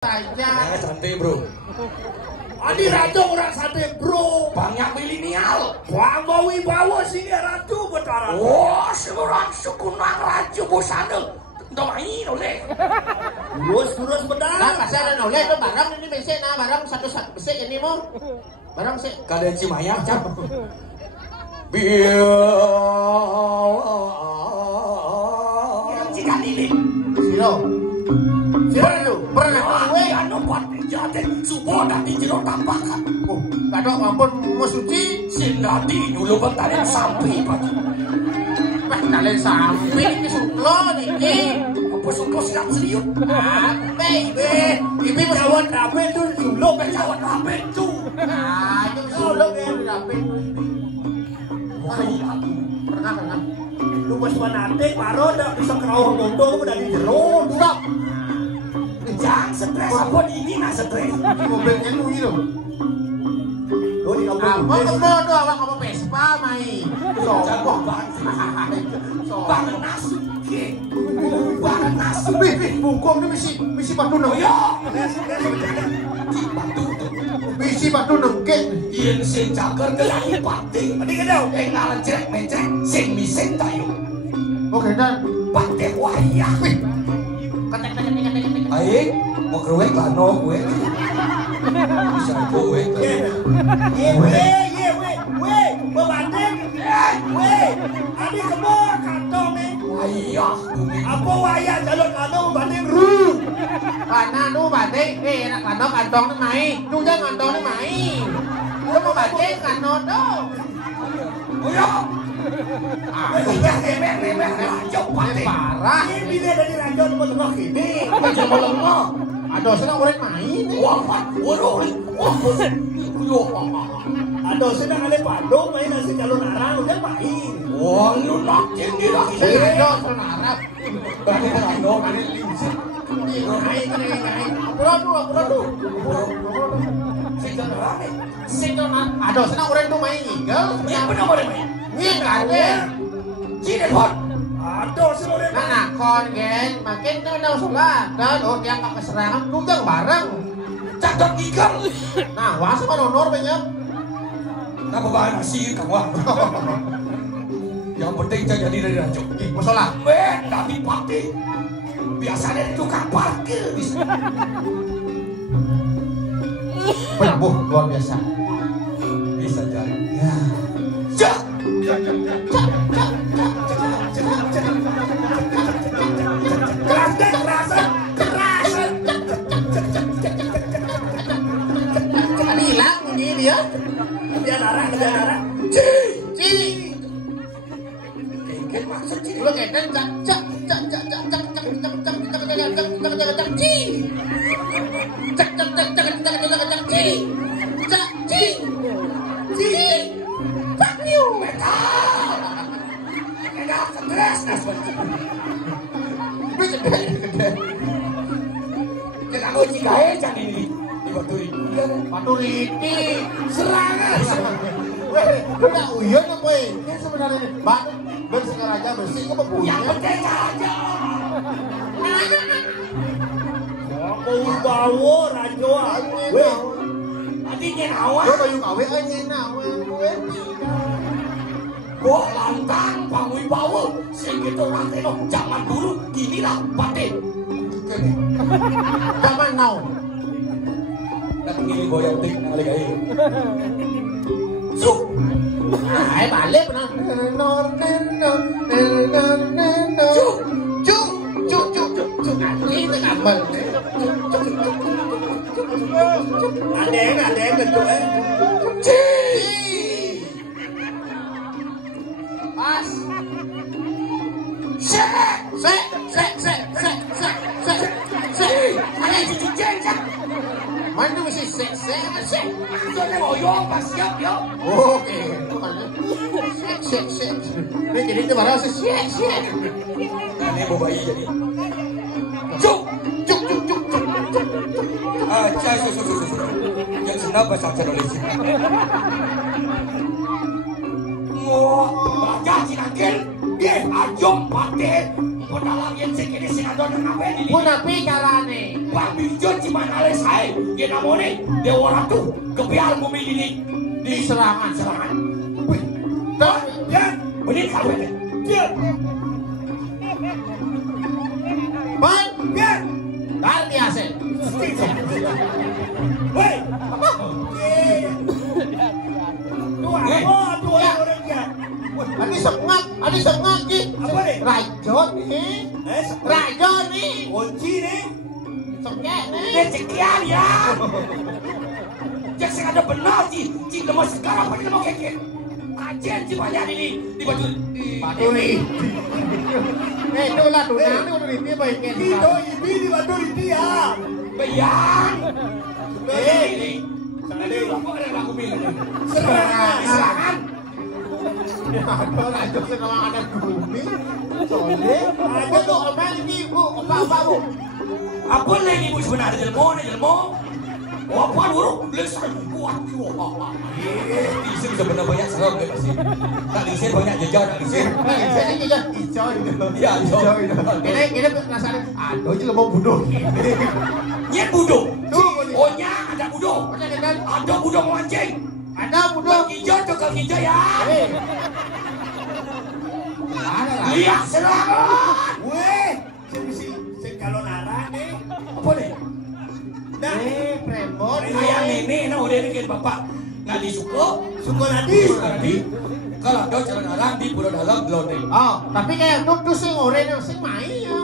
Saja. Santai bro. Adi raja orang santai bro. Banyak milenial. Bangga wibawa sini ratu betara. Oh, seorang sukunang raja bosana. Entah main oleh. Terus benar. Nah, pasal ada oleh itu barang ini besek nah barang satu besek ini mau. Barang besek. Kada Cimaya cap. Jika ini. Siro. Siro pernah gue anu buat penjahat subuh nanti jero tampakan. Kadok ampun mau suci. Sindadi dulu bentarin sampai baju. Bentarin sampai ini suklo nih. Apa suklo siap serius? Apa ibe? Ibe jawab apa itu suluk jawab apa itu? Nah itu suluk ya apa? Pernah. Lu pas manate baru dak bisa kerauh mondo dari jero dulak. Jangan stres apa ini nak stres. Mobilnya lu gitu. Lu di kampung. Apa kemodo awak kamu Vespa mai. Jago banget. Banget nasi. Banget nasi. Bungkong ini misi batu nengke. Misi batu nengke. Yen sing cager kelai pati. Ini kedau. Ngalan cerek mencret. Sing miseng tayo. Oke dan. Pati wayah. Aik, mau keruek lano gue. Bisa gue. Ye, bebanting. Adi kemo kantong nih. Wayah. Apa wayah jalur kantong bebanting ru. Karena nu batik, kantong ni mai. Nu jangan kantong ni mai. Lu mau batik kantong dong. Uyo. Remeh. Coba parah. Ini bila dari raja mau tengok ini. Macam melengok. Aduh, senang orang main. Wah, Ada sedang ada Bandung main nasi calon arang udah main. wah, lu nakin di lagi. Saya senarap. Bagi rano, ini limsit. Naik. Apa lu? Aduh, senang orang tu main eagle. Yang benar boleh main. Ni ada. Sini pot. Ada seluruh. Nah, kon gen, makin tu nak sulat. Dan yang kat keserangan tu jangan bareng. Cakap ikan. Nah, wasa kan honor banyak. Nak bawa nasi kang wah. Yang penting jangan jadi dari raja. Masalah. Tapi pati. Biasanya itu tukang parkir. Penabuh luar biasa. Bisa jadi. Ya. Keras. Tadi hilang ini dia. Dia darah. Ci. Kengken maksud sini. Lu keten cak. Kenapa jika ecan ini di Batu Riti Serangan. Udah uyun apa ini sebenarnya batu bersengaraja bersih ke bebunya. yang penting aja. Aku bawa raja. Weh, Adiknya nawa. Gue bayu kawe aja nawe gue. Kok lantang pangui bawa. Sing itu orang tengok zaman dulu gini lah pati. Zaman now. Datang ini goyang tik ngali kaya. Su. Ay balik na. Cuk. Ini ngambal. ada yang bentuk Pas. Ada cucu jenjang. Mana mesti sek. Soalnya mau yuk pas siap yuk. Oke. Sek. Ini jadi itu barang sek. Ini mau bayi jadi. Cuk. Su. Yang senang bahasa Indonesia. Mau baca sinagil. Dia ajong pate. pedalang yang sekini sing adon ngapain ini? Pun api carane. Bang Bijot cuman ale saya, dia namanya Dewa Ratu kebiar bumi ini di Serangan. Wih, Ya, benih kau ini. dia. Pan, Ya. luar biasa. Woi. Tua, tua orang dia. Ani sengak ki. Apa nih? Rajon nih. Rajon nih. Kunci nih. Sengak nih. Rezekian ya. Jangan ada benar sih, lemah sekarang apa lemah keket. Kajian si banyak ini di baju Baturi. Itulah tunang ni udah di baiknya. Itu ibi di batu di dia. bayang. Ini. Ini apa yang aku bilang? Serangan. Ada rajon senang ada bumi. Soalnya ada tuh omen ini bu, apa bu? Apa lagi ibu sebenarnya jelmo? Apa buruk? Lesan kuat wah. Disini sebenarnya banyak serem kayak sih. Tak disini banyak jajan tak disini. Saya ini jadi hijau itu. Iya, hijau. Ini rasanya aduh itu mau bunuh. Nyet budok. Tuh, Ohnya ada budok. Ada budok mancing. ada bunuh. Hijau tuh kang hijau ya. Ada Lihat serangan. Weh, si calon arah nih. Apa nih? Nah, premor. Kayak nenek, nah udah bikin bapak nggak disuka. suka nanti. Nanti kalau ada jalan arang di pura dalam gelondeng. Oh, tapi kayak tuh sing oranye sing main ya.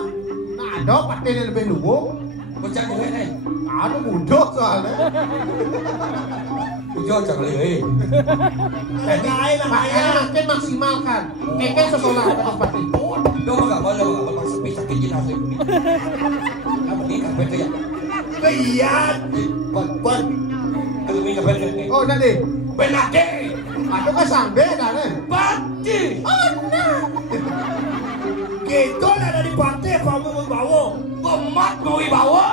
Nah, ada paten lebih luwung. Bocah cewek nih. Ada bunuh soalnya. Hijau jangan lihat. Lain Makanya makin maksimalkan. Keke sekolah atau pasti. Dong nggak boleh sepi sakit jelas ini. Apa nih kapet ya? Keian. Ban. Kalau ini kapet nih. Oh, nanti. Benade. Ada kan sambe dah nih. Pati. Oh, nah. Gitu lah dari pantai kamu membawa. Pemat mau dibawa.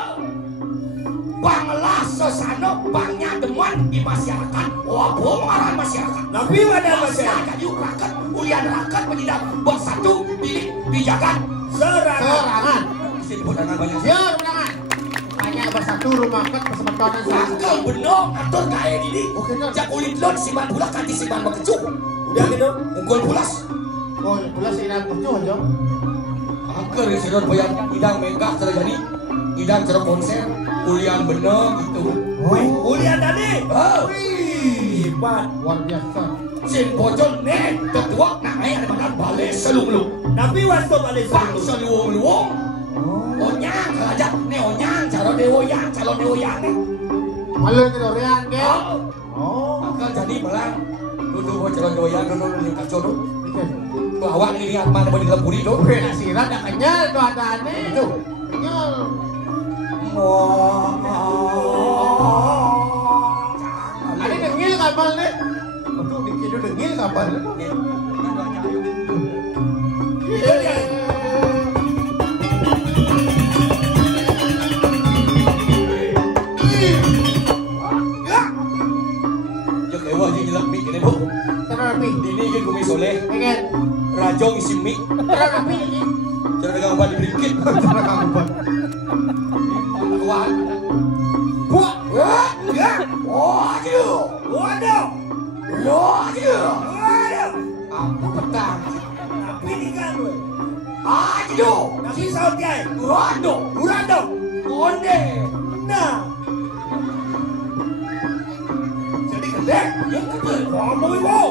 Banglah sesana bangnya deman di masyarakat. Wah, pengarah masyarakat. Tapi mana masyarakat? Masyarakat yuk rakyat, ulian rakyat menjadi bersatu pilih pijakan. Serangan. Serangan. Disini undangan banyak. Ya, undangan. Banyak bersatu rumah kan persempatan Rakal benong atur kaya ini. Oke, Don. Jak ulit lon simpan pula kanti simpan bekecuk. Udah gitu. Mukul pulas. Oh, pula sih nak tujuh aja. Angker ya sedot bayang idang megah terjadi. Idang cerok konser. Ulian benong gitu. Wih, ulian tadi. Oh. Wih, hebat. Luar biasa. Sin bocor nih ketua naik ada makan balik selung-selung. Tapi waktu balik Bang sebelum. seluung-luung. Onyang kerajaan nih onyang calon dewoyang nih. Malu itu dorian ke? Oh. Oh. Maka jadi melang. Duduk calon dewoyang duduk kacau tuh. Tuh awak ini mana mau dileburi tuh. Oke, nasi rat dah kenyal tuh ada aneh. Itu. Kenyal. Ada dengil kapal nih. Betul dikit dengil kapal. Jok ewa aja nyelak mik ini bu. Terapi. Ini kan kumi soleh. Pengen. Rajong isi mik. Terapi ini. Cara dagang obat diberikin. Cara kamu buat. Kuat. Buat. Ya. Waduh. Waduh. Waduh. Waduh. Apa petang? Tapi ini kan, weh. Aduh. Tapi saut dia. Waduh. Waduh. Konde. Nah. Jadi gede. Yang kedua. Kamu ibu.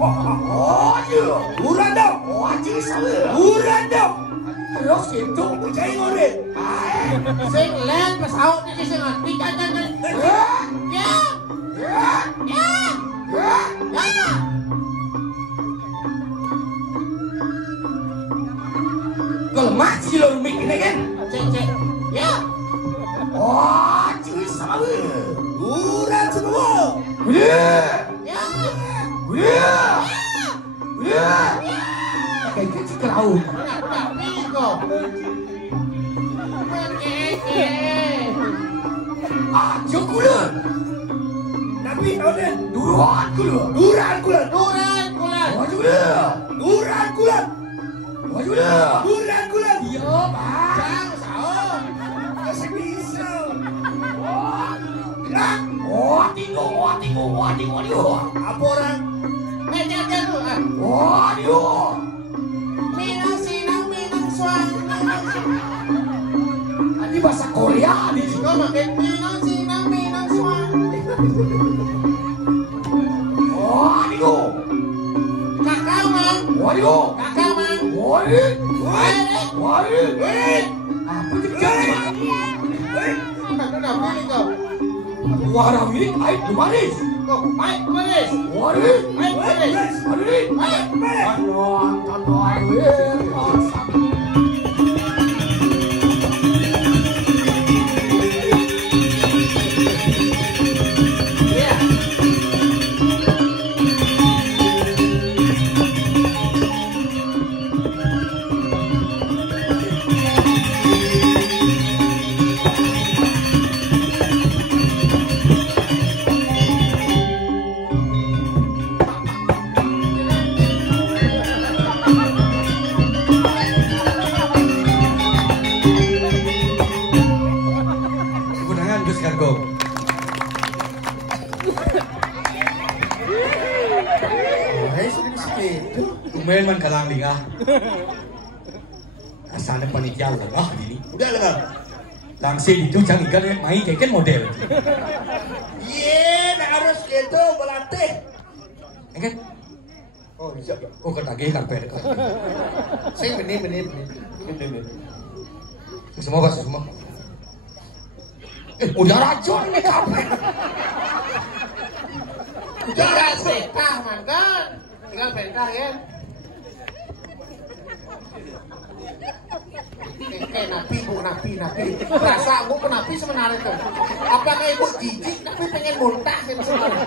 Waduh. Waduh. Waduh salah. Waduh. Terus itu. Percaya ngorek. Sing len pesawat ini sing ngerti kan. Ya. Ya. Ya. Ya. Kalau masih lo mik ini kan. Cek. Ya. Waduh salah. Urat semua. Ya. Ya. Ya. Ya. Kayak gitu kerau. Udah pigo. Oke. Ajo kula. Tapi oleh Duran kula. duran kulan. Duran kulan. Waduh. Duran kulan. Waduh. Duran Waduh. Apa orang? Jangan lu. Waduh. Minang sinang minang suang. Ini bahasa Korea nih. Kau makin minang sinang minang suang. Waduh. Kakak mang. Waduh. Kakak mang. Waduh. Waduh. Apa terjadi? Kakak kenapa nih kau? Warna ini air manis. Kau air manis. Waduh. Air manis. Waduh. Main kalang linga. Asalnya panitia lengah ini. Udah lengah. Langsung itu jangan ikan main keken model. Iya, nak harus gitu berlatih. Kan? Oh, bisa. Oh, ketagih karpet. Sing benih. Semua pas semua. Udah racun nih karpet. Udah setah mantan. Tinggal perintah ya. Napi. Perasaan gue napi sebenarnya tuh. Apakah ibu jijik tapi pengen muntah gitu sebenarnya.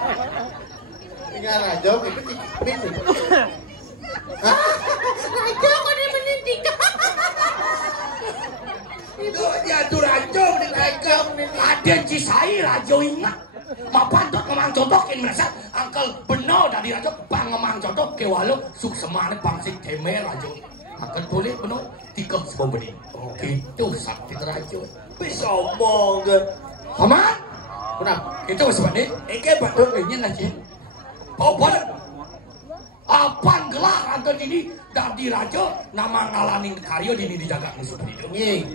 Tinggal Rajo itu jijik. Rajo kok dia menindik. Itu dia tuh Rajo Rajo Ada Cisai Rajo ingat. Mapan tuh ngemang cotokin merasa angkel benar dari Rajo bang ngemang cotok ke walau suk semangat pangsik temer Rajo. Angkel tulis benar tiga sebuah benih. Itu sakti Rajo. bisa omong ke. Paman, Kenapa? itu sebenarnya. Eke batuk Ini aja. Papan, apaan gelar angkel ini dari Rajo nama ngalanin karyo dini dijaga musuh itu. Nih,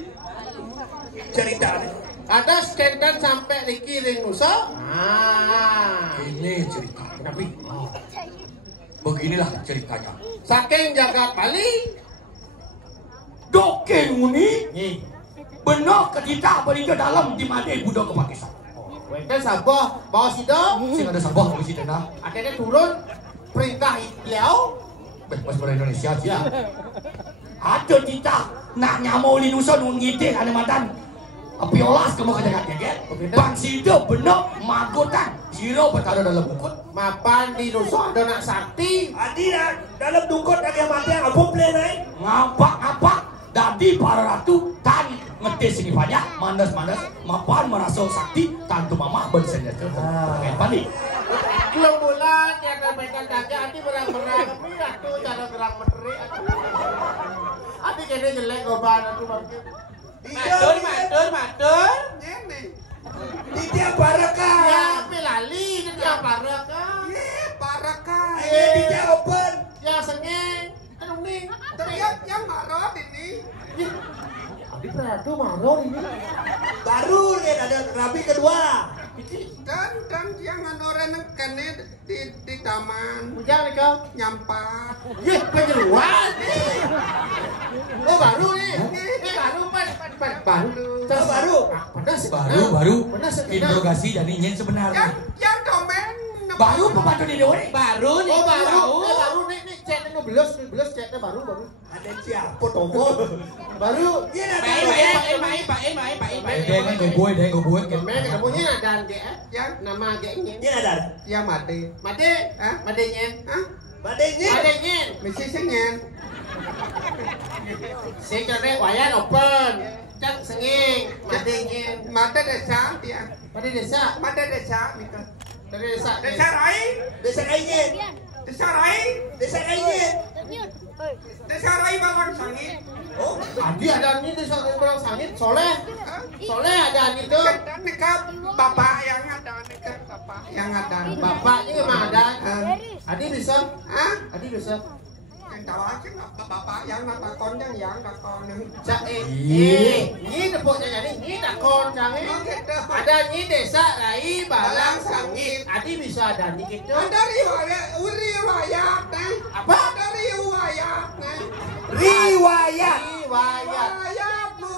cerita. ada skandal sampai dikirim Nusa. Ini cerita. Kenapa? Beginilah ceritanya. Saking jagat Bali. Dokeng ini Nih, benar kita beri ke dalam di Madai Buddha ke Pakistan. wenten sabah bawa sido. Sing ada sabah di sini nah. Akhirnya turun perintah beliau. Mas pada Indonesia sih. Ya, Ada kita nak nyamau di nusa nungite ada mantan. Piolas kamu kata-kata kan? Bang Sido benar magotan. Zero bertaruh dalam bukut. mapan di Nusa ada nak sakti. Adira dalam dukot agak mati yang abung play naik. Ngapa dadi para ratu tan ngetes ini banyak mandas mapan merasa sakti tantu mamah bersenjata kayak panik. Belum bulan yang ramaikan kaca nanti berang-berang. Iya tuh cara gerang menteri. Nanti kayaknya jelek goban aku bangkit. Matur. Ini. Di tiap barakah. Ya, pilali ini dia baraka. Baraka. Di tiap open. Ya sengeng. Kan ning. Teriak yang marah ini. Adi Prado marah ini. Baru nih ada rabi kedua. Dan jangan orang kene di taman Hujan nih kau. nyampak. Ye, penyeluan. Oh baru nih. Baru baru. Oh, baru. Baru Benar sebenarnya. interogasi dan ingin sebenarnya. Yang domen. Baru pembantu di dewan. Baru nih. Oh baru nih chatnya belos chatnya baru. Ada siapa toko? Baru. Iya ada. Baik. Deng gue Kemen ketemunya ada Yang nama gengnya. Iya ada. yang mati. Made, Hah? madenya. Hah? Badainya. Madenya. Mesti senyen. Si kene wayan open. Cak senging, madenya. Mata desa dia. Pada desa. Mata desa nika. Dari desa. Desa Rai. Desa kayaknya. Desa Rai. Desa kayaknya. Desa Rai Balang Sangit. Oh, Adi ada ini desa orang sangit soleh. Hah? Soleh ada ini tuh. Nika bapak yang ada nika. bapak yang ada. Bapaknya memang ada. Adi bisa? Hah? Adi bisa? Yang tahu aja bapak yang takon yang takon. Cak ini depoknya jadi ini takon jangan. Oh gitu. Ada ini desa Rai Balang Sangit. Adi bisa ada nih gitu. Ada riwayat Apa? Ada riwayat Riwayat. Riwayat bu.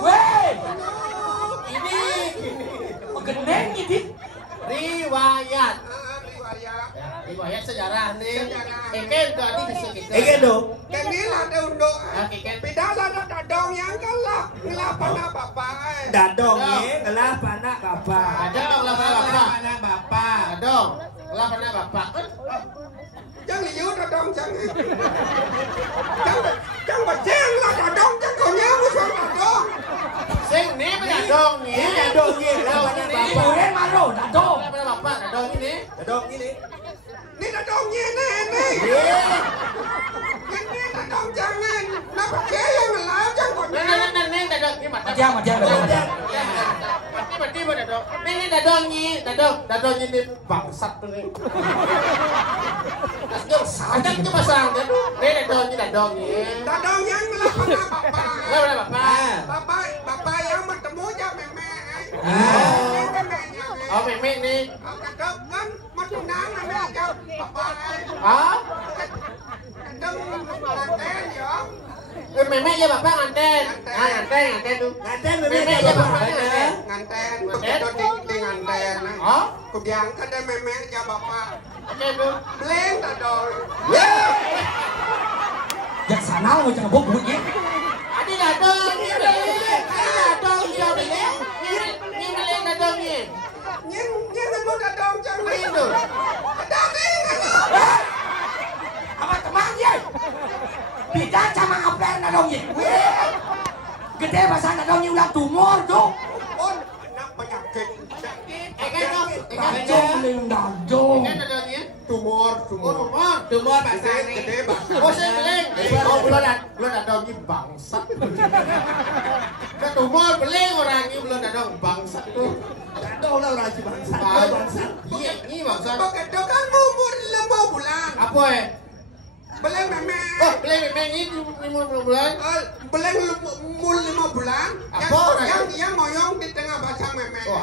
Weh, Ini geneng ini. riwayat. Riwayat. Riwayat sejarah nih. Sejarah. Eken tuh Adi bisa gitu. dong. Kini lah ada unduk. Eken. Pidala ada dong yang kalah ngelapan bapak. Dadong kelah panak bapak. Ada olah bapak. Ada olah pada bapak. Chẳng liu ra đông chẳng chẳng bà chen là ra đông chẳng còn nhớ mới xong ra đông. Sing ini pada dong nih. Dadong kelah panak bapak. Boleh maro, dado. Olah pada bapak dong ini. Dadong ini. Ni ra đông nha nè nè. Ni ra đông jangan. Nó bà chen yang là chẳng còn nhớ. Neng dadong ini mata. Matiang. Mati pada dong. Ini dadong ini bangsat tuh nih. Ada itu pasang kan? Ini dadong ini. Ra đông yang ngelapan bapak. Olah pada bapak. Bapak yang bertemu aja meme. Oh meme nih. Kadang kan matunang meme aja bapak. Ah? Kadang manten ya. Meme aja bapak nganten. Nganten tuh. Ngaten Meme aja bapak nganten. Nganten, begitu di nganten. Oh? Kubiang kan ada meme aja bapak. Oke tuh. Bleng tak dong. Yang sana mau jangan bunyi. Adi dadong ini. Adi dadong dia beli. Ini beli dadong ini. Nyen aku tak dong jangan Itu. Ada kan? Apa teman ye? Beda sama apa dadong ye? Gede bahasa dadong ulang tumor tuh. Oh, nak penyakit. Dadong dadong. Kan dadong ini. Tumor. Tumor bahasa ini. Gede bahasa. Oh saya beling. Oh belum dadong ini bangsat. Kan tumor beling orang ini belum dadong bangsat tuh. Dadong lah orang bangsa. Bangsa. Iya ini bangsat. Begitu kan umur 5 bulan. Apa ya? Beleng meme. Oh beling ini 50 bulan. Beleng umur 5 bulan. Apa orang? Yang moyong di tengah bahasa meme. Oh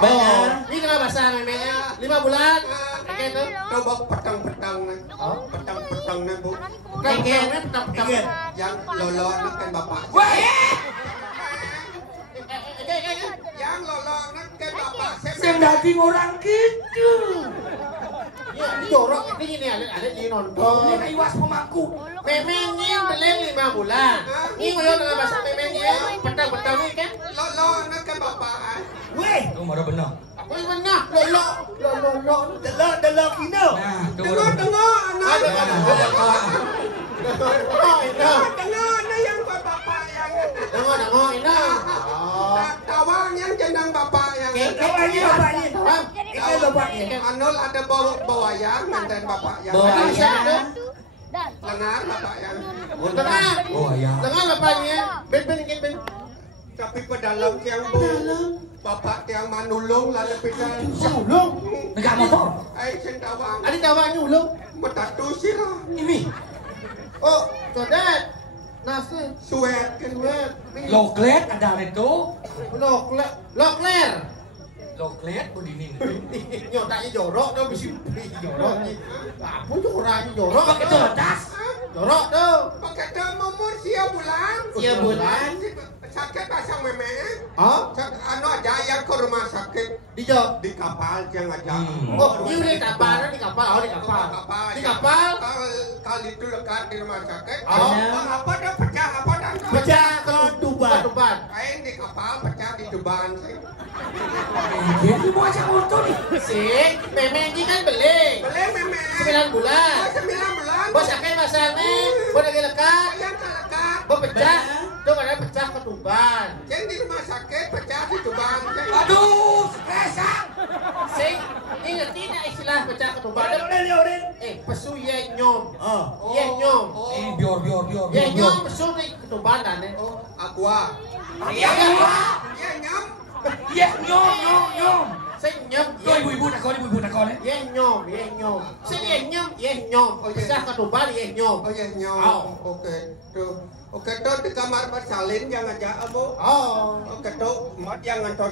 ini tengah bahasa memenya 5 bulan. Oke tuh. Coba petang-petang nih. Petang-petang nih bu. Petang. Yang lolo nak kan bapak. Yang lolo nak kan bapak. Yang daging orang gitu. Ya, ini jorok ini ada di nonton. Ini iwas pemangku. Memengnya beling 5 bulan. Ini ngoyo dengan bahasa memengnya petang-petang ini kan. Lolo nak kan bapak. Weh, Tuh mana benar. Apa yang benar? Lolo. delok kino. Nah, tuh. Tengok anak. Tengok Tengok yang buat bapak yang. ini. Tawang yang jenang bapak yang. Bapaknya. Ini bapaknya. Anul ada bawa yang mantan bapak yang. Lengar bapak yang. Tengah. Oh ya. Tengah bapaknya. Ben. Tapi pedalam yang bu. Bapak yang manulung lalu pedal. Ulung. Enggak motor. Cendawang. Ada tawanya ulung. Metatu sirah. Ini Oh, codet. Nasi. Suet kan. loklet ada itu. Lokler. Loklet begini. Nyotanya jorok tuh bisa jorok nih. Apa joroknya jorok? Pakai cerdas. Jorok tuh. Pakai demo umur sia bulan. Sia bulan. Sakit pasang meme. Oh, Anu aja yang ke rumah sakit di jok. di kapal yang aja. Oh, ini di kapal. Di kapal. Di kapal. Kalau itu dekat di rumah sakit. Oh. Apa dah pecah apa dah? Pecah ke Tuban. Kain di kapal pecah di Tuban sih. Jadi mau ajak motor nih. Sih, memang ini kan beling. Boleh meme. 9 bulan. 9 bulan. Bos akan masalahnya, bos lagi lekat, Yang kelekat. bos pecah, tuh ada pecah ke Tuban. Yang di rumah sakit pecah di Tuban. Aduh, stresan. Sing, ingat tidak istilah pecah ke Tuban? Pesu ye nyom. Oh. Ye nyom. Ini biar. Ye nyom pesu di ketubanan ya. Aqua. Iya, Ya nyam. iya, nyom. Sing nyom. Kau ibu-ibu nak kau. con ấy. Yeh nyom. Sing yeh nyom. Bisa ketuban yeh nyom. Oh ya nyom. Oke. Tuh. Oke, tuh di kamar bersalin jangan aja, Bu. Oh. Oke, tuh mat yang ngantos.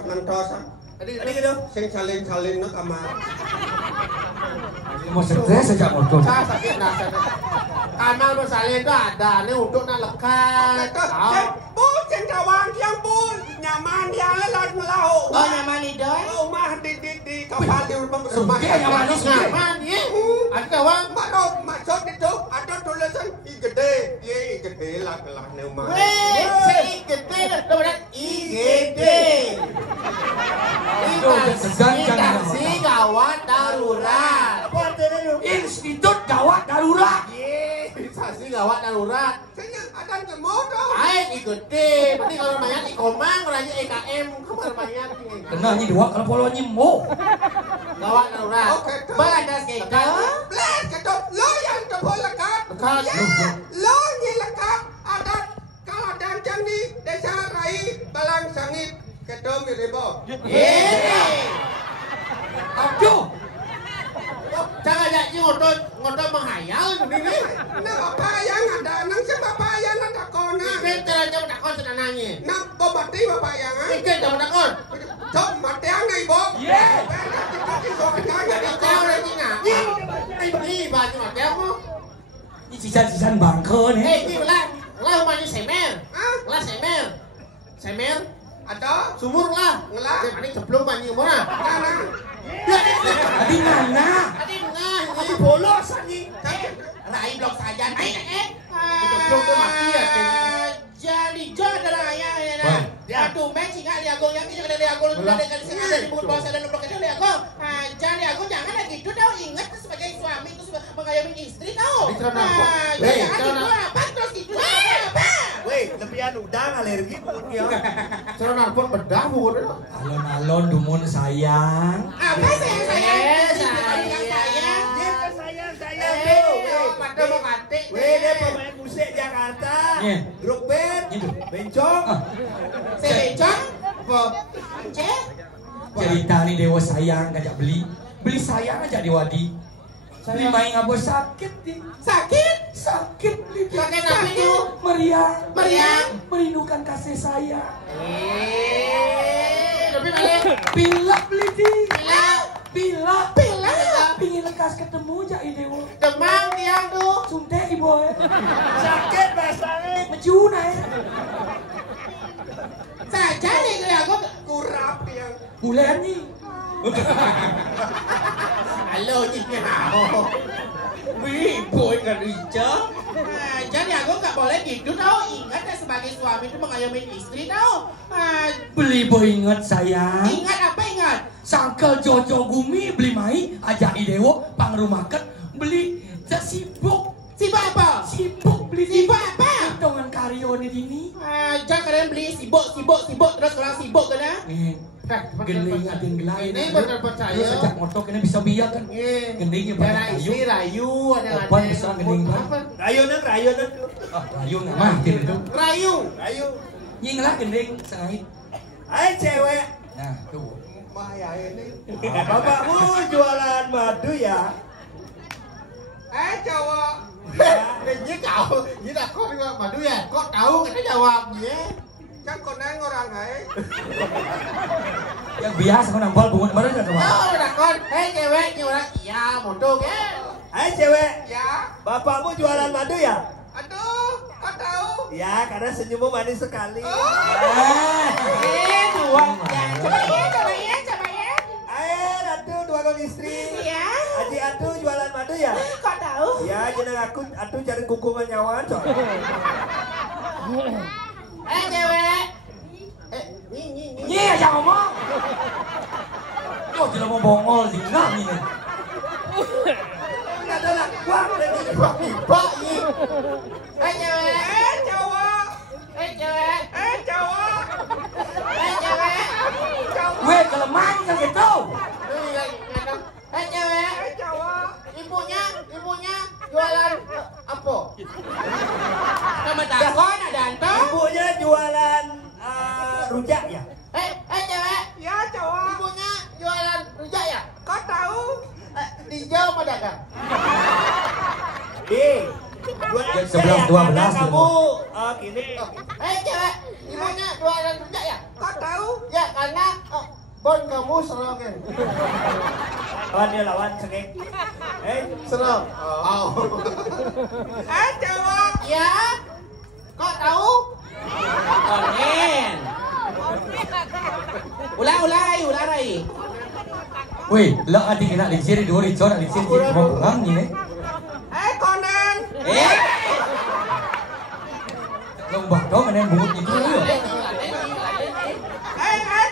Tadi gitu. Sing salin-salin no kamar. Mau stres sejak motor. Saya sakit nasa. Kamar bersalin itu ada nih untuk nak lekat. Bu, sing kawan yang Bu, nyaman yang lau. Oh nyaman itu. Rumah di kapal di rumah. Sungke nyaman itu sungke. Nyaman ya. Ada kawan. Masuk itu ada tulisan I gede. Iya I gede lah rumah. Weh, saya gede dah. IGD. Instansi gawat darurat. Institut Gawat Darurat. Instansi gawat darurat. Saya ada jemur dong. Aik IGD. Berarti kalau mayat Ikomang, orangnya EKM. Kamar mayat. Kena ni dua kalau polo nyimo. Gawat darurat. Belajar skate. Belas kedok lo yang tepol lekat. Lekat. Ya, lo yang lekat. Ada kalau dancang di desa Rai Balang Sangit kedom mirip. Aduh. Jangan jadi ngotot menghayal begini. Nah bapak yang ada, nang si bapak yang ada kona. Ini caranya takon sudah nangis. Nah mati bapak yang Ini jangan takon. Cok mati yang ibu. Yeah. Ini baju mati aku. Ini sisan-sisan bangke nih. Ini lah rumahnya semer. Lah semer. Ada Sumur lah. Ngelah. Ini sebelum banyak mana? Nah. Tadi mana? Tadi ngah. Aku bolos anjing. Rai blok saja. Sebelum tu mati ya. Jadi jodoh raya ya. Aduh, matching kali aku yang kita dari aku dari sini dari bawah sana blok dari aku. Jadi aku jangan lagi itu tahu ingat sebagai suami itu mengayomi istri tahu. Jangan gitu apa terus gitu apa? Weh, lebihan udang alergi dia. Cara narpon bedah bu. Alon-alon dumun sayang. Apa sayang? Mata mau kate. Weh, dia pemain musik Jakarta. Grup band. Bencong. Bencong. Cek. Cerita nih dewa sayang ngajak beli sayang aja di Wadi. Beli main ngabo sakit nih. Sakit beli. Sakit apa itu? Meriang. Merindukan kasih sayang. Tapi balik. Pilek beli di. Pilek. Pingin lekas ketemu aja dewa. Demam tiang tuh. Suntek ibu. Sakit rasanya. Mejuna ya. Saja nih kayak aku Kurap yang Bulan nih. halo nyingau. Wih, boy nggak bisa. Jadi aku nggak boleh gitu tau. Ingat ya sebagai suami itu mengayomi istri tau. Beli boy ingat sayang. Ingat apa ingat? Sangkel Jojo Gumi beli mai ajak idewo pang rumaket beli sibuk beli Sibuk apa? hitungan karyo ini Jangan kalian beli sibuk terus orang sibuk kan ya? gending ating gelai Ini bener percaya. terus sejak motor kena bisa biar kan gendingnya Ada banyak isi rayu ada Opan besar gending apa? Rayunan. rayu nggak mati itu Rayu. nying lah gending sengait Ayo cewek. nah tuh bahaya ini. Bapakmu jualan madu ya? Cowok. Ini kau, ini dah kau dengar madu ya? Kau tahu kan jawabnya? Kan koneng orang yang biasa kau nampol bungut mana aja tuh Tahu dah kau, cewek ni orang iya motor ke? Ayo cewek. Ya. Bapakmu jualan madu ya? Aduh, kau tahu? Ya, karena senyummu manis sekali. Dua. Coba ya. Ayo, Atu dua kong istri. Iya. Aji Atu jualan madu ya? Kau tahu? Ya, jeneng aku Atu cari kukungan nyawan coy. Cewek. Nyi aja ngomong. Kok tidak mau bongol di nih. Enggak ada lah, kuat lagi. Pak ini. Cewek. Cowok. Cewek. Cowok. Cewek. Weh kelemahan kan gitu. Cewek. Cowok. Ibunya jualan apa? Nama takon ada anto. Ibunya jualan rujak ya? Cewek. Ya, cowok. Ibunya jualan rujak ya? Kau tahu? hijau apa dagang? Di 11-12 kamu gini. Cewek, gimana 2 orang kerja ya? Kau tahu? Ya, karena bon kamu serokin. Lawan dia lawan cengeng. Serok. Oh. Jawab. Ya. Kok tahu? Konen. Ulah. Wih, lah adik nak diciri dua dicor nak diciri mau pulang ni. Konen. Lombak dong mana bungut itu.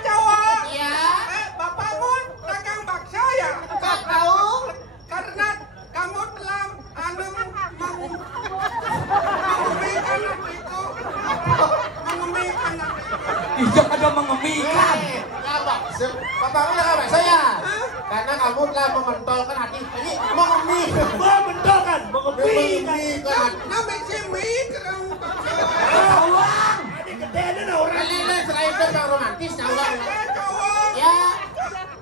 Jawab. Ya. Bapakmu dagang bakso ya? Kok tahu? Karena kamu telah mengemik anak itu. Iya ada mengemikan. Bapakmu dagang bakso ya? Karena kamu telah mementolkan hati. Ini mengemik. Membentolkan, mengemik. Nama si mie kerang bakso. Awang. Ini gede na orang. Ini selain itu yang romantis, jawab. Jawab. Ya.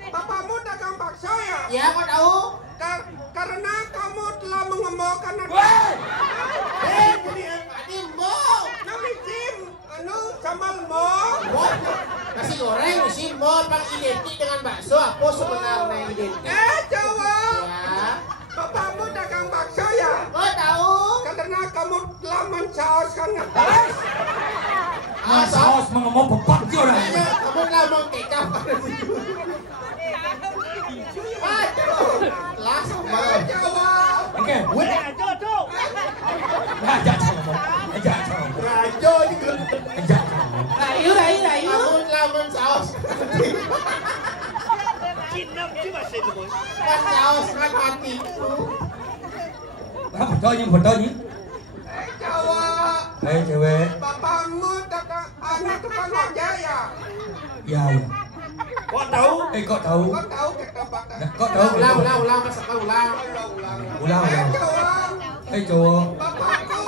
Bapakmu dagang bakso ya? Ya, kok tahu? Karena kamu telah mengemukkan anak. Tadi mo. Nama Jim, sambal mo. Nasi goreng isi mo pang identik dengan bakso. Apa sebenarnya identik? Jawab. Ya. Bapakmu dagang bakso ya? Kok tahu? Karena kamu telah mensauskan Saus mengemuk bepat dia orang. Kayaknya kamu telah mengkecap. Aduh. Lah sambal. Jawab. Oke. Rajo tuh. Ajak ngomong. Ajak ngomong. Rajo ini Ajak ngomong. Rayu. Kamu telah mensaus. kinam sih masih itu bos. Mensauskan hatiku. Fotonya. Jawab. Hei cewek. Bapakmu dagang anak tukang ojek ya? Ya. Kok tahu? Kok tahu? Kau tahu kita bakal. Kok tahu? Ulang, masakan ulang. Ulang. Jawab. Hei cowok. Bapakmu.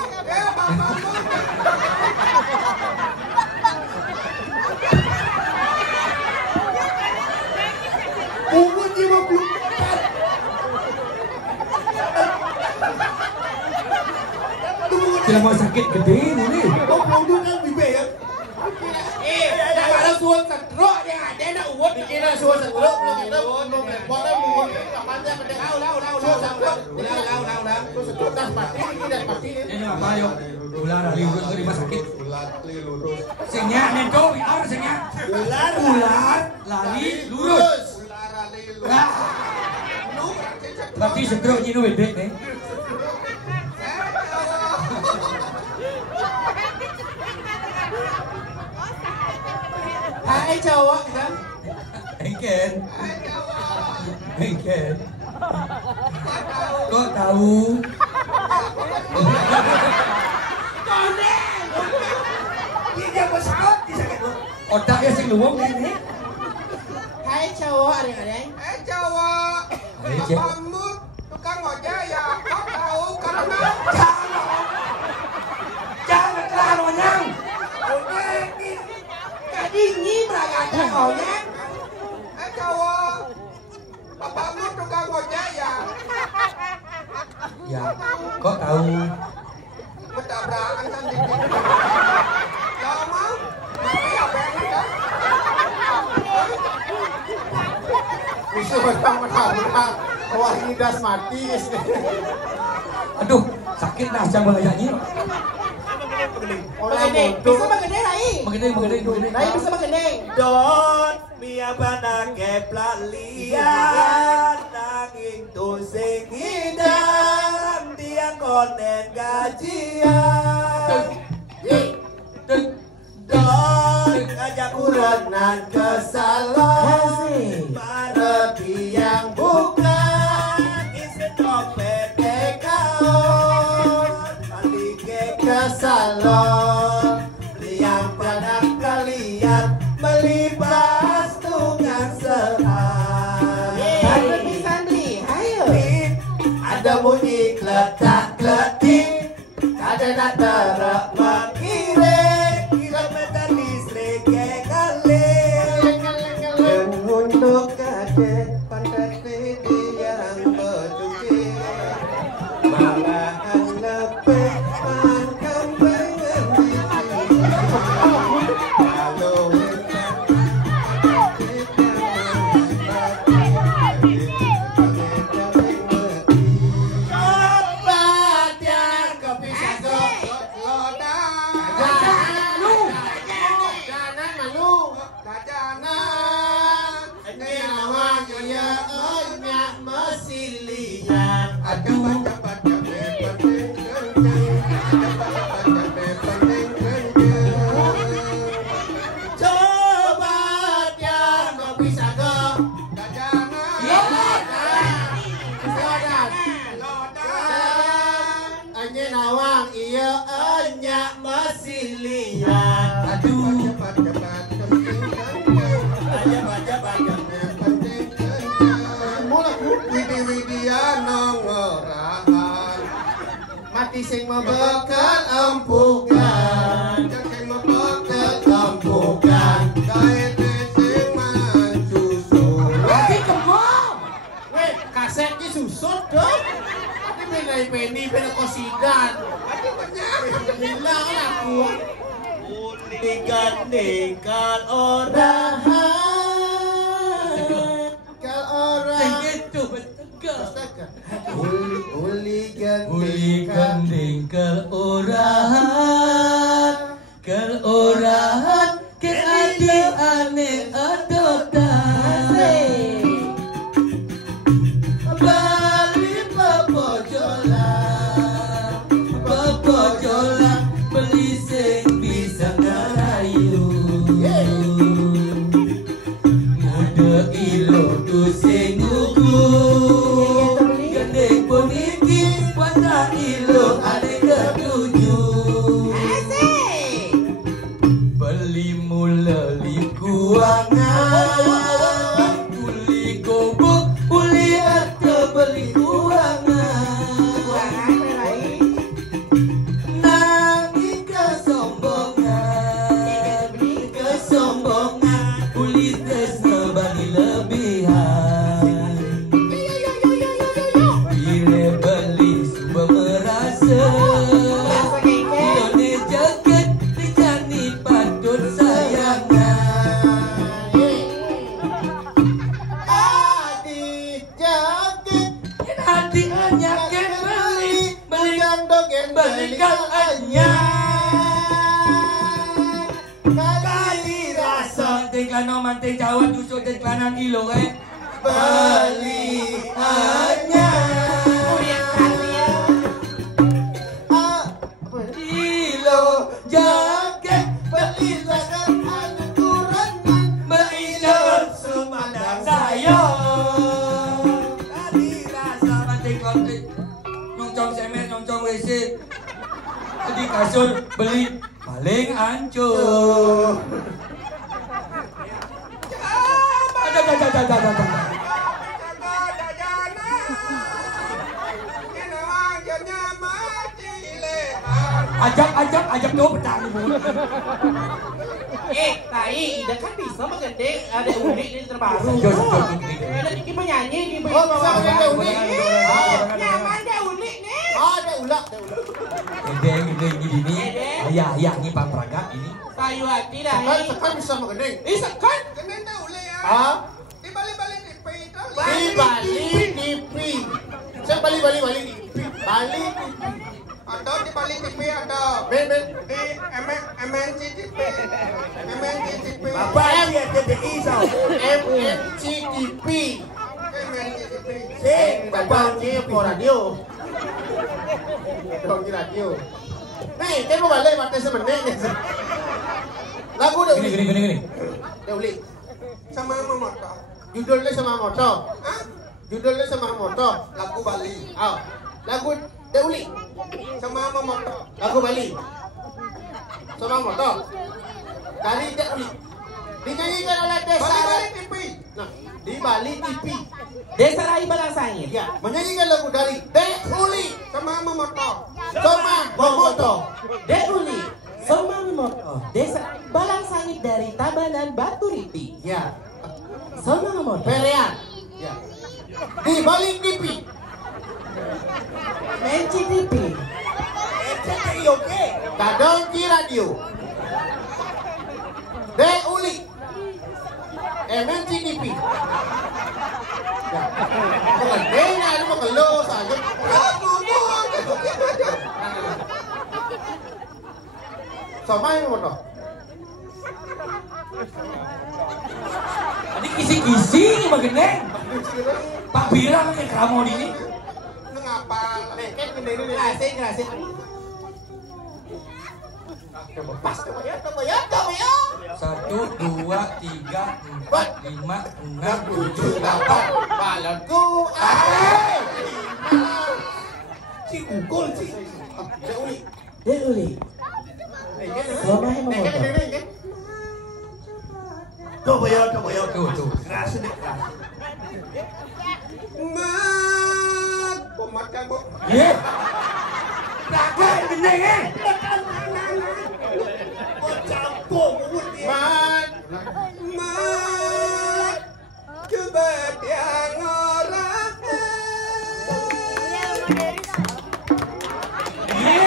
Umur 54. Tidak mau sakit gede ini. Kok produk kan bibe ya? Jangan ada suan setruk dia ada nak uat dikira suan setruk belum kita belum repotnya muat apa aja gede ulah setruk dah pasti tidak pasti Ini apa yo? Ular lari urus ke rumah sakit. Sengnya nento biar sengnya. Ular lari lurus. Berarti setruk ini wedek nih. hai cowok kan Engken. Kok tahu? Dia bersekot di sakit lo. Otaknya sing luwung ini. hai cowok adeng-adeng Jawab. Hei cek. Bapakmu tukang ojek ya? Kau tahu karena. Jangan terlalu nyang. kadingi beragam ojek Jawab. Bapakmu tukang ojek ya? Ya. Kok tahu? Bertabrakan kan di sini. Lama. Mati apa yang ada? bisa bertambah wah ini das mati Aduh, sakit dah jangan nyanyi. Mengendeng, bisa mengendeng Rai. Mengendeng. Rai bisa mengendeng. Don mia bana keplalian nanging tu sing idam dia konen gajian. Don ngajak urenan ke salon para yang bukan isi dompet kaon balik ke salon yang pernah kalian melibas tungan sehari Sandri, ayo. ada bunyi kletak-kletik ada nak terak mengiring kilometer listrik kali untuk kadek pantai yang berdua iya nyak masih lihat. Aduh. Coba dia nggak bisa ke Anya nawang iya nyak masih lihat. Aduh. Mati sing mebekal empukan, Sing mebekal empukan. kaete sing mancusun. Lagi kemong. Weh, kaset ki susut dong. Tapi penai peni pena kosidan. Adi banyak. Bilang aku. Digandeng kal orang. Kal orang. Segitu betegak. Uli Uli gandeng kel orahan ke adi ane adotan bali pepojolan beli sing bisa ngarayu muda ilo tu sing ukur gandeng boniki warna ilo ada ketujuh beli mula li kuangan uli gobok uli atau beli kuangan nangis kesombongan uli tresna bagi lebihan bila beli sumber merasa Doni jaket dijani patut sayangan Adi jaket hati anyakin beli yang dogen belikan anyar kali rasa Tekano manting Jawa tusuk tekanan ilo beli anyar. Ilo jaket Beli zakat Al-Quranan belikan sumandang saya tadi rasa manting kontik nyongcong semen nyongcong WC di kasur beli paling hancur ada ajak tuh petani bu Tai, Ida kan bisa menggandeng ada unik ini terbaru. Ada Diki penyanyi di bisa menggandeng unik. Nyaman ada unik nih. Ada ulak, gede gini ayah ini Pak Praga ini Kayu hati dah. Sekan bisa menggandeng. Sekan. Kenin dah ule ya. Ah, Di balik-balik di pita. di balik tipi. Saya balik tipi. Balik tipi. Ada di balik TV ada. Ben. Di MNC TV. MNC TV. Bapak dia TPI tau. MNC TV. MNC TV. Bapak ni apa radio? Dong di radio. Nih, kan mau balik mati semenit. Lagu dah uli. gini Dah uli. Sama Momoto. Judulnya sama motor. Hah? Judulnya sama motor. Lagu Bali. Ah, lagu dah uli. Sama Momoto. Lagu Bali. Sama motor. Dari dah uli. Dinyanyikan oleh Desa Balik-balik TV. Nah, di Bali TV. Desa Rai Balangsangit. Ya, menyanyikan lagu dari Dek Uli Sama Momoto. sama Momoto. Deuli Soma Momoto. Desa Balangsangit dari Tabanan Batu Ripi. Ya, Soma Momoto. Perian. Ya. Di Bali TV. Menci TV. RCTI oke. Kadongki Radio. Dek Uli. MNC TV. Ya. Pengendenya ini mau keluh saja. Sama yang Momoto. tadi kisi-kisi nih Pak Gendeng Pak Bira kayak kramon ini. Mengapa? Kan gede ngerasin. Pas coba ya. 1, 2, 3, 4, 5, 6, 7, 8. Balonku. Si ukul si. Dia uli. Somai memotong. Coba ya. Tuh. Keras deh. Pemakan bu. Ye. Raga bening eh. Campur mulut dia. Coba tiang orang. Ye.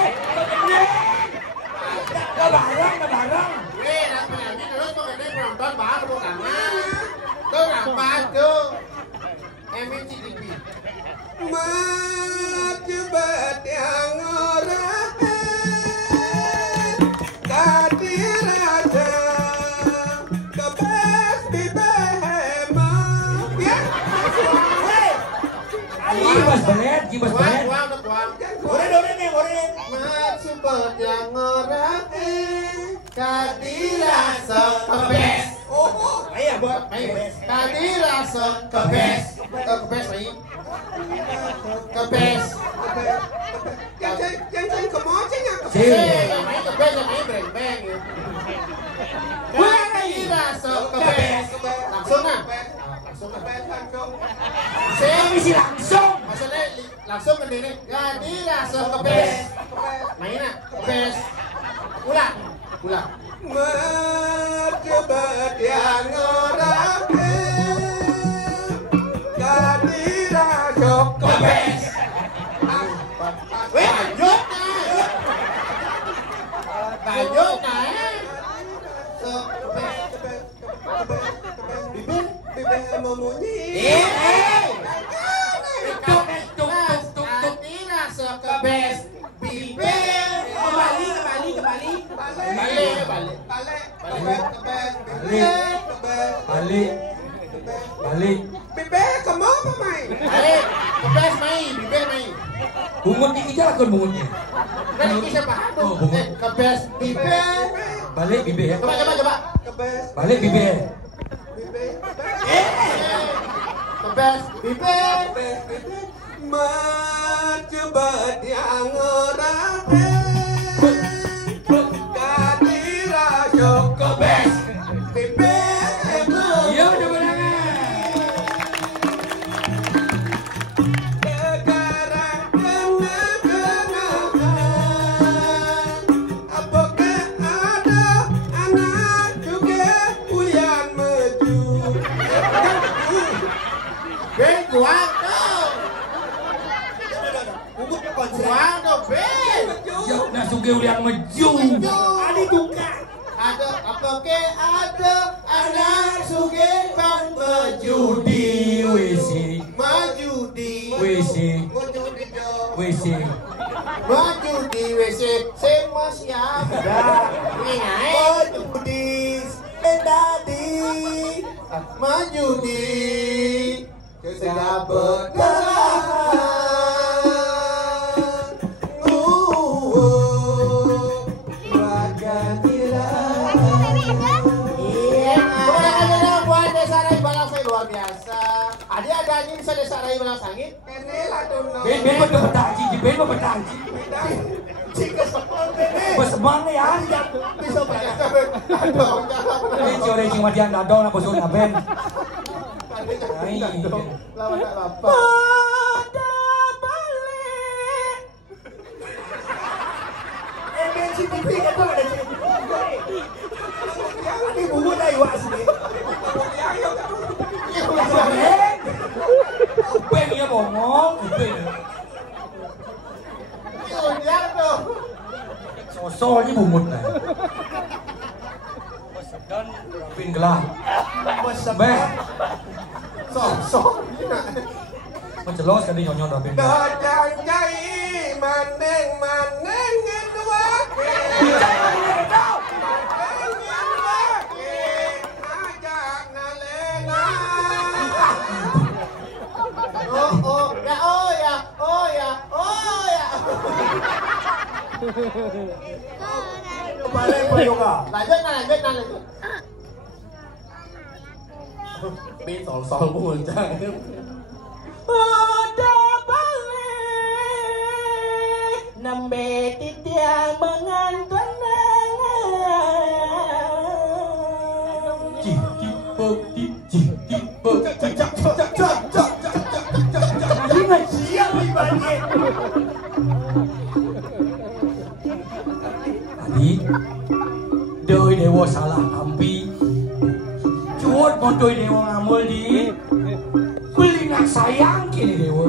Gak barang. Nang penyanyi terus pengen nonton baru karena tuh apa tuh MCTV. Coba tiang orang. Kati raja kebes bibema. Ya. Gibas belet. Ore nih. Super yang orang kadi rasa kebes. Oh, ayo buat. Kadi rasa kebes. Kebes mai. Kebes. Jangan kemoceng aku. Mai kebes mai breng-breng. Kadi rasa kebes. Langsung ah. Misi langsung. Maksudnya langsung ke diri. Kadi rasa kebes. Main ah, kebes. Ulang. Coba tiang orang. Kati raja kebes. Lanjut nah. Bibir memunyi. Kadi rasa kebes. Bibir. Balik. Bibir kamu apa main? Kebes mai, bibir mai. Bungut ini jalan bungutnya. Kan ini siapa? Oh, bungut. Kebes bibir. Balik bibir ya. Coba. Kebes. Balik bibir. Bibir. Kebes bibir. Coba tiang orang. Kati raja Kebes. bibir. Iya udah menangan. Sekarang kenal-kenalan. Apakah ada anak juga uyan maju? Ben kuang tuh. Bubuknya konser. Kuang tuh Ben. Ya udah suge ulian meju. Adi duka. Ada ada anak suge bang maju Di WC. maju di WC. WC. maju di WC semua siapa ini maju di tadi maju di sahabat luar biasa. Ada anjing bisa desarai belang sangit. Ben mau petangji, Ben mau petangji. Besemang ya. Bisa banyak. Ben ciore cing madian dadong na bosun na Ben. Lawan tak bapak. MCTV kan tuh ada Ini bubuk dah iwak sini. Ben ya bongol, Ben. Lihat tuh. Sosok ini bungut nah. Dan Ben gelah. Ben. Sosok. Mencelos kan dia nyonyon Ben. Dojang jai maneng dua ke. Balik pa yung ka. Lanjut na. Bin sol pun jangan. Udah balik nembe titiang mengantar Tadi doi dewa salah ampi cuot mau doi dewa ngamul di beli nak sayang kini dewa